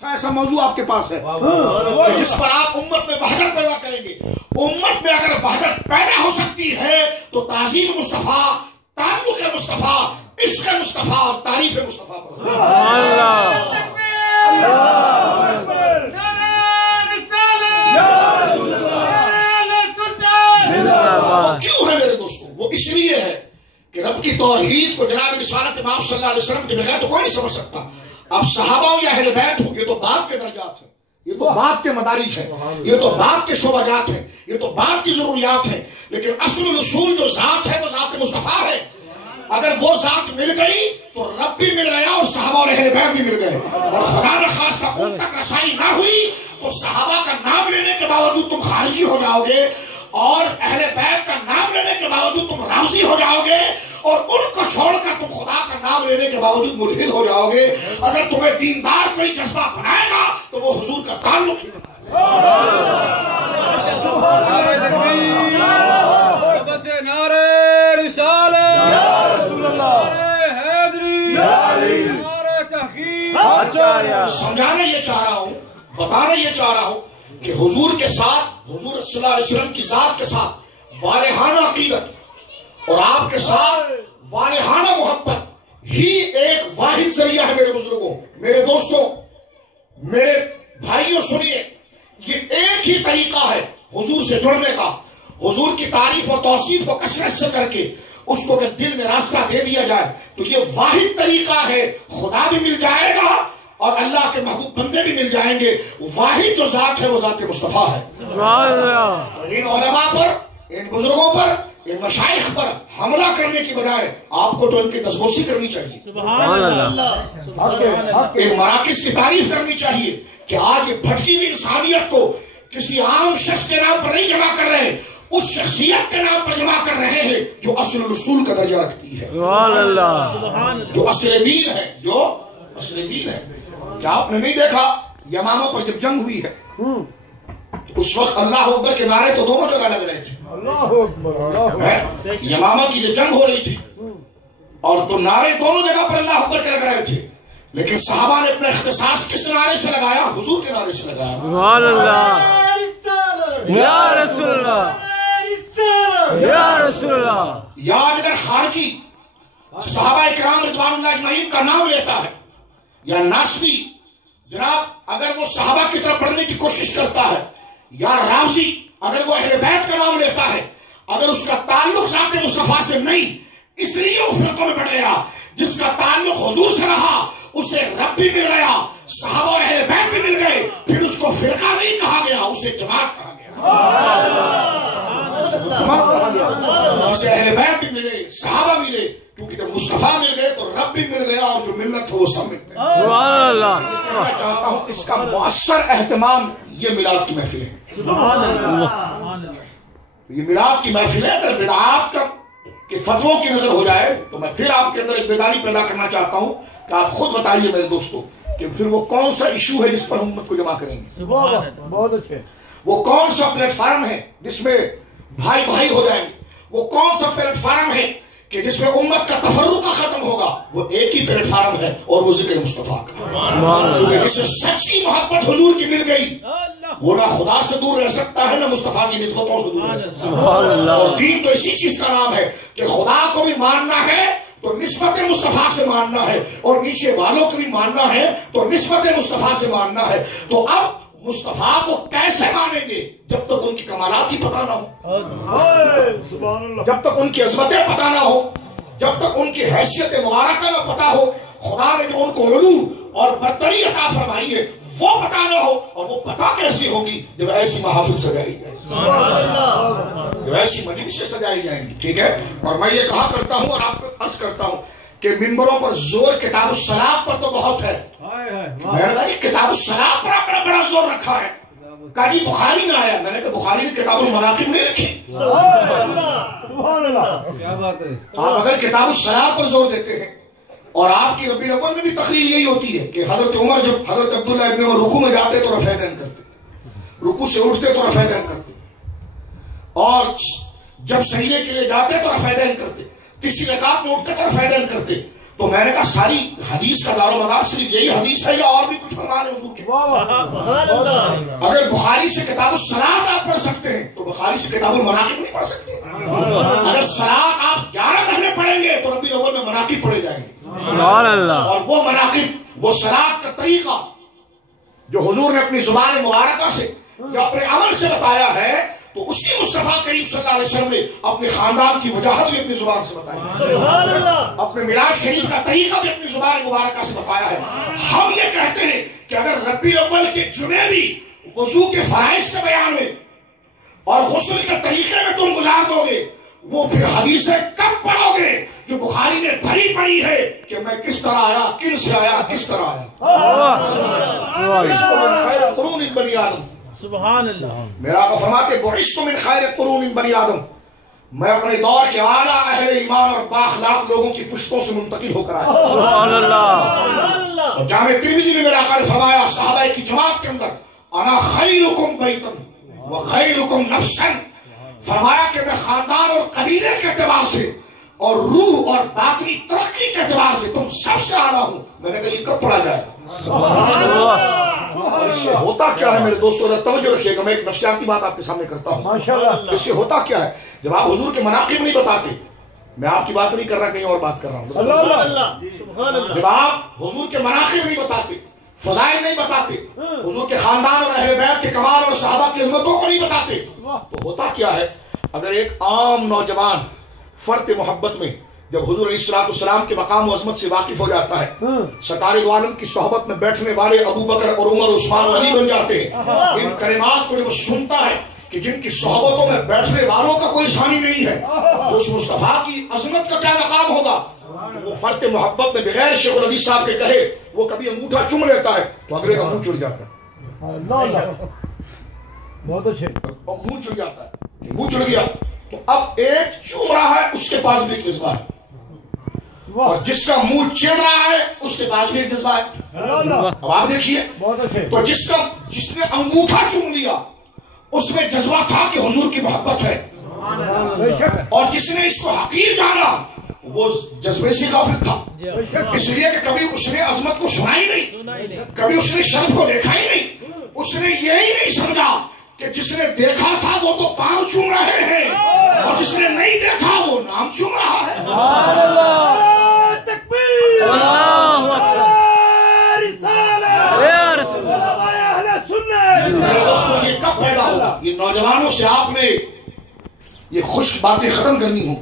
ایسا موضوع آپ کے پاس ہے کہ جس پر آپ امت میں وحدت پیدا کریں گے. امت میں اگر وحدت پیدا ہو سکتی ہے تو تعظیم مصطفیٰ، تعلق مصطفیٰ، عشق مصطفیٰ اور تعریف مصطفیٰ کیوں ہے میرے دوستوں؟ وہ اس لیے ہے کہ رب کی توحید کو جناب رسالت امام صلی اللہ علیہ وسلم کے بغیر تو کوئی نہیں سمجھ سکتا. اب صحابہ ہو یا اہل بیت ہو، یہ تو بات کے درجات ہیں، یہ تو بات کے مدارج ہیں، یہ تو بات کے شعبات ہیں، یہ تو بات کی ضروریات ہیں. لیکن اصل الاصول جو ذات ہے وہ ذات مصطفیٰ ہے. اگر وہ ذات مل گئی تو رب بھی مل گیا اور صحابہ اور اہل بیت بھی مل گئے. اور خدا نہ خواستہ ان تک رسائی نہ ہوئی تو صحابہ کا نام لینے کے باوجود تم خارجی ہو جاؤ گے، اور اہل بیت کا نام لینے کے باوجود تم رافضی ہو جاؤ گے، اور ان کو چھوڑ کر تم خدا کا نام لینے کے باوجود ملحد ہو جاؤ گے. اگر تمہیں دیندار کوئی جذبہ بنائے گا تو وہ حضور کا تعلق ہے. نعرہ رسالت، نعرہ حیدری، نعرہ تحقیق. سمجھانا یہ چاہ رہا ہوں، بتانا یہ چاہ رہا ہوں کہ حضور کے ساتھ، حضور صلی اللہ علیہ وسلم کی ذات کے ساتھ والہانہ عقیدت اور آپ کے ساتھ والہانہ محبت ہی ایک واحد ذریعہ ہے. میرے بزرگوں، میرے دوستوں، میرے بھائیوں، سنیے، یہ ایک ہی طریقہ ہے حضور سے جڑنے کا. حضور کی تعریف اور توصیف کو کثرت سے کر کے اس کو اگر دل میں راستہ دے دیا جائے تو یہ واحد طریقہ ہے. خدا بھی مل جائے گا اور اللہ کے محبوب بندے بھی مل جائیں گے. واحد جو ذات ہے وہ ذات مصطفیٰ ہے. ان علماء پر، ان بزرگوں پر، ان مشائخ پر حملہ کرنے کی بجائے آپ کو تو ان کی دستبوسی کرنی چاہیے. ان مراکز کی تعریف کرنی چاہیے کہ آج یہ بھٹکی ہوئی انسانیت کو کسی عام شخص کے نام پر نہیں جمع کر رہے، اس شخصیت کے نام پر جمع کر رہے ہیں جو اصل الاصول کا درجہ رکھتی ہے، جو اصل دین ہے، جو اصل دین ہے. کیا آپ نے نہیں دیکھا یمامہ پر جب جنگ ہوئی ہے اس وقت اللہ اکبر کے نعرے تو دونوں جگہ لگ رہے تھے. یمامہ کی جب جنگ ہو رہی تھی اور تو نعرے دونوں جگہ پر اللہ اکبر کے لگ رہے تھے، لیکن صحابہ نے اپنا اختصاص کس نعرے سے لگایا؟ حضور کے نعرے سے لگایا. سبحان اللہ، یا رسول اللہ، یا رسول اللہ. یا اگر خارجی صحابہ اکرام رضوان اللہ اجمعین کا نام لیتا ہے، یا ناسبی جناب اگر وہ صحابہ کی طرف بڑھنے کی کوشش کرتا ہے، یا رافضی اگر وہ اہل بیت کا نام لیتا ہے، اگر اس کا تعلق ذات مصطفیٰ سے نہیں، اس لیے وہ فرقوں میں بڑھ گیا. جس کا تعلق حضور سے رہا اسے رب بھی مل گیا، صحابہ اور اہل بیت بھی مل گئے. پھر اس کو فرقہ نہیں کہا گیا، اسے جماعت کہا گیا. اسے اہل بیت بھی ملے، صحابہ ملے، کیونکہ جب مصطفیٰ مل گئے تو رب بھی مل گیا اور جو ملت ہے وہ سب ملتے ہیں. میں چاہتا ہوں اس کا مؤثر اہتمام یہ میلاد کی محفل ہے. یہ میلاد کی محفل ہے. اگر بدعات کے فتووں کی نظر ہو جائے تو میں پھر آپ کے اندر ایک بیداری پیدا کرنا چاہتا ہوں کہ آپ خود بتائیے میرے دوستوں کہ پھر وہ کون سا ایشو ہے جس پر امت کو جمع کریں گے؟ بہت اچھے. وہ کون سا پلیٹ فارم ہے جس میں بھائی بھائی ہو جائیں گے؟ وہ کون سا پلیٹ فارم ہے کہ جس میں امت کا تفرقہ ختم ہوگا؟ وہ ایک ہی پلیٹ فارم ہے اور وہ ذکر مصطفیٰ کا. کیونکہ جسے سچی محبت حضور کی مل گئی وہ نہ خدا سے دور رہ سکتا ہے نہ مصطفیٰ کی نسبتوں سے دور رہ سکتا ہے. اور دین تو اسی چیز کا نام ہے کہ خدا کو بھی ماننا ہے تو نسبت مصطفیٰ سے ماننا ہے، اور نیچے والوں کو بھی ماننا ہے تو نسبت مصطفیٰ سے ماننا ہے. تو اب مصطفیٰ کو کیسے مانیں گے جب تک ان کی کمالات ہی پتہ نہ ہو، جب تک ان کی عظمتیں پتہ نہ ہو، جب تک ان کی حیثیت مبارکہ نہ پتہ ہو، خدا نے جو ان کو علو اور برتری عطا فرمائی ہے وہ پتہ نہ ہو. اور وہ پتہ کیسی ہوگی؟ جب ایسی محافل سجائی جائے، جب ایسی مجلسیں سجائی جائیں گی. ٹھیک ہے. اور میں یہ کہا کرتا ہوں اور آپ کو عرض کرتا ہوں کہ ممبروں پر زور کتاب الصلاۃ پر تو بہت ہے. میں نے کہا کتاب الصلاۃ پر آپ نے بڑا زور رکھا ہے. کہا جی بخاری میں آیا. میں نے کہا بخاری نے کتاب المناقب نہیں لکھی. آپ اگر کتاب الصلاۃ پر زور دیتے ہیں، اور آپ کی ربیع الاول میں بھی تقریر یہی ہوتی ہے کہ حضرت عمر جب حضرت عبداللہ ابن عمر رکوع میں جاتے تو رفع دین کرتے، رکوع سے اٹھتے تو رفع دین کرتے، اور جب سجدے کے لیے جاتے تو رفع دین کرتے، تیسری رکعت میں اٹھتے تو رفع دین کرتے. تو میں نے کہا ساری حدیث کا دار و مدار صرف یہی حدیث ہے یا اور بھی کچھ فرمان ہے حضور کے؟ اگر بخاری سے کتاب الصلاۃ آپ پڑھ سکتے ہیں تو بخاری سے کتاب المناقب نہیں پڑھ سکتے. اگر صلاۃ آپ 11 مہینے پڑھیں گے تو ربیع الاول میں مناقب پڑھے جائیں گے. سبحان اللہ. اور وہ مناقب، وہ صلاۃ کا طریقہ جو حضور نے اپنی زبان مبارکہ سے یا اپنے عمل سے بتایا ہے، تو اسی مصطفیٰ کریم صلی اللہ علیہ وسلم نے اپنے خاندان کی وجاہت بھی اپنی زبان سے بتائی، اپنے میلاد شریف کا طریقہ بھی اپنی زبان مبارکہ سے بتایا ہے. ہم یہ کہتے ہیں کہ اگر ربیع الاول کے جمعے بھی وضو کے فرائض کے بیان میں اور غسل کے طریقے میں تم گزار دو گے، وہ پھر حدیثیں کب پڑھو گے جو بخاری نے بھری پڑی ہے کہ میں کس طرح آیا، کن سے آیا، کس طرح آیا. خیر قرون بنی آدم. سبحان اللہ. میرا آقا فرماتے بعثت من خیر قرون بنی آدم، میں اپنے دور کے اعلیٰ اہل ایمان اور بااخلاق لوگوں کی پشتوں سے منتقل ہو کر آیا. سبحان اللہ. اور جامع ترمذی میں میرا آقا نے فرمایا صحابہ کی جماعت کے اندر انا خیرکم بیتن و خیرکم نفسا، فرمایا کہ میں خاندان اور قبیلے کے اعتبار سے اور روح اور باطنی ترقی کے اعتبار سے تم سب سے اعلیٰ ہوں. میں نے کہا یہ کب پڑھا جائے؟ اور اس سے ہوتا کیا ہے میرے دوستوں، توجہ رکھیے گا، میں ایک نفسیاتی بات آپ کے سامنے کرتا ہوں. اس سے ہوتا کیا ہے، جب آپ حضور کے مناقب نہیں بتاتے، میں آپ کی بات نہیں کر رہا، کہیں اور بات کر رہا ہوں. جب آپ حضور کے مناقب نہیں بتاتے، فضائل نہیں بتاتے، حضور کے خاندان اور اہل بیت کے کمال اور صحابہ کی عظمتوں کو نہیں بتاتے، تو ہوتا کیا ہے، اگر ایک عام نوجوان فرط محبت میں جب حضور علیہ الصلوۃ والسلام کے مقام و عظمت سے واقف ہو جاتا ہے، سرکار دو عالم کی صحبت میں بیٹھنے والے ابو بکر اور عمر عثمان علی بن جاتے ہیں. ان کلمات کو جب سنتا ہے کہ جن کی صحبتوں میں بیٹھنے والوں کا کوئی ثانی نہیں ہے، تو اس مصطفیٰ کی عظمت کا کیا مقام ہوگا. وہ فرط محبت میں بغیر شیخ الحدیث صاحب کے کہے وہ کبھی انگوٹھا چوم لیتا ہے تو اگلے کا منہ چڑ جاتا ہے. بہت اچھے. اور منہ چڑ جاتا ہے کہ منہ چڑ گیا، تو اب ایک چوم رہا ہے اس کے پاس بھی ایک جذبہ ہے، اور جس کا منہ چڑ رہا ہے اس کے پاس بھی ایک جذبہ ہے. اب آپ دیکھیے، تو جس نے انگوٹھا چوم لیا اس میں جذبہ تھا کہ حضور کی محبت ہے، اور جس نے اس کو حقیر جانا وہ جذبے سے غافل تھا، اس لیے کہ کبھی اس نے عظمت کو سنا ہی نہیں، کبھی اس نے شرف کو دیکھا ہی نہیں. اس نے یہی نہیں سمجھا کہ جس نے دیکھا تھا وہ تو پاؤں چوم رہے ہیں، اور جس نے نہیں دیکھا وہ نام چوم رہا ہے. دوستوں یہ کب پیدا ہوگا؟ یہ نوجوانوں سے آپ نے یہ خشک باتیں ختم کرنی ہوں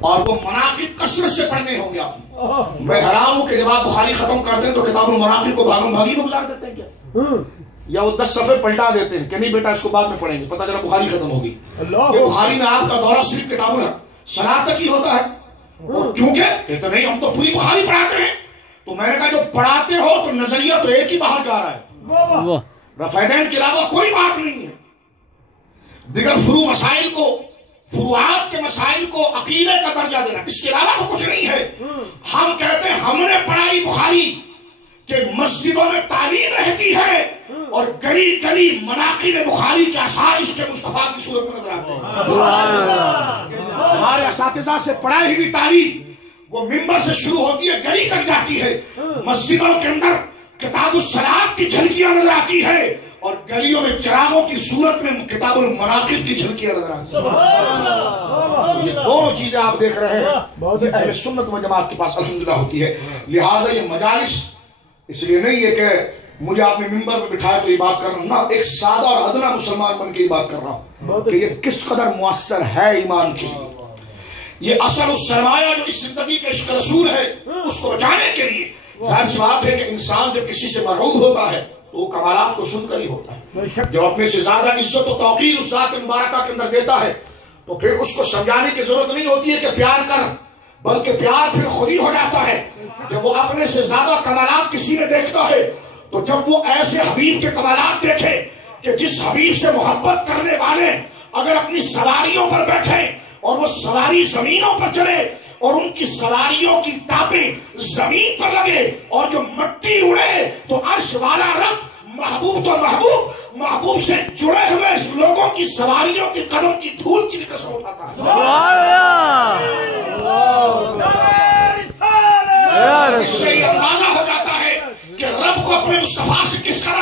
اور وہ مناقب کثرت سے پڑھنے ہوں گے. آپ میں حیران ہوں کہ جب آپ بخاری ختم کرتے ہیں تو کتاب المناقب کو بھاگم بھاگی میں گزار دیتے ہیں کیا، یا وہ 10 صفحے پلٹا دیتے ہیں کہ نہیں بیٹا اس کو بعد میں پڑھیں گے، پتہ چلا بخاری ختم ہوگی. یہ بخاری میں آپ کا دورہ صرف کتاب الصلاۃ تک ہی ہوتا ہے، اور کیونکہ کہتے نہیں ہم تو پوری بخاری پڑھاتے ہیں. تو میں نے کہا جو پڑھاتے ہو تو نظریہ تو ایک ہی باہر جا رہا ہے، رفیدین کے علاوہ کوئی بات نہیں ہے. دیگر فروع مسائل کو، فروعات کے مسائل کو عقیدے کا درجہ دینا، اس کے علاوہ تو کچھ نہیں ہے. ہم کہتے ہیں ہم نے پڑھائی بخاری کہ مسجدوں میں تعلیم رہتی ہے اور گلی گلی مناقب بخاری کے آثار اس کے مصطفیٰ کی صورت میں نظر آتے ہیں. ہمارے اساتذہ سے پڑھائی ہوئی تعلیم وہ ممبر سے شروع ہوتی ہے، گلی تک جاتی ہے، مسجدوں کے اندر کتاب الصلاۃ کی جھلکیاں نظر آتی ہے، اور گلیوں میں چراغوں کی صورت میں کتاب المناقب کی جھلکیاں نظر آتی ہیں. یہ دونوں چیزیں آپ دیکھ رہے ہیں یہ اہل سنت و جماعت کے پاس الحمدللہ ہوتی ہے. لہذا یہ مجالس اس لیے نہیں ہے کہ مجھے آپ نے ممبر پہ بٹھایا تو یہ بات کر رہا ہوں، نہ، ایک سادہ اور ادنا مسلمان بن کے یہ بات کر رہا ہوں کہ یہ کس قدر مؤثر ہے ایمان کے لیے. یہ اصل اس سرمایہ جو اس زندگی کا عشق رسول ہے اس کو بچانے کے لیے. ظاہر سی بات ہے کہ انسان جب کسی سے مرعوب ہوتا ہے تو وہ کمالات کو سن کر ہی ہوتا ہے. جب اپنے سے زیادہ عزت و توقیر اس ذات مبارکہ کے اندر دیتا ہے تو پھر اس کو سمجھانے کی ضرورت نہیں ہوتی ہے کہ پیار کر، بلکہ پیار پھر خود ہی ہو جاتا ہے. جب وہ اپنے سے زیادہ کمالات کسی میں دیکھتا ہے تو جب وہ ایسے حبیب کے کمالات دیکھے کہ جس حبیب سے محبت کرنے والے اگر اپنی سواریوں پر بیٹھے اور وہ سواری زمینوں پر چلے اور ان کی سواریوں کی ٹاپیں زمین پر لگے اور جو مٹی اڑے تو عرش والا رب محبوب تو محبوب، محبوب سے جڑے ہوئے اس لوگوں کی سواریوں کی قدم کی دھول کی بھی قسم اٹھاتا ہے. اس سے یہ اندازہ ہو جاتا ہے کہ رب کو اپنے مصطفیٰ سے کس طرح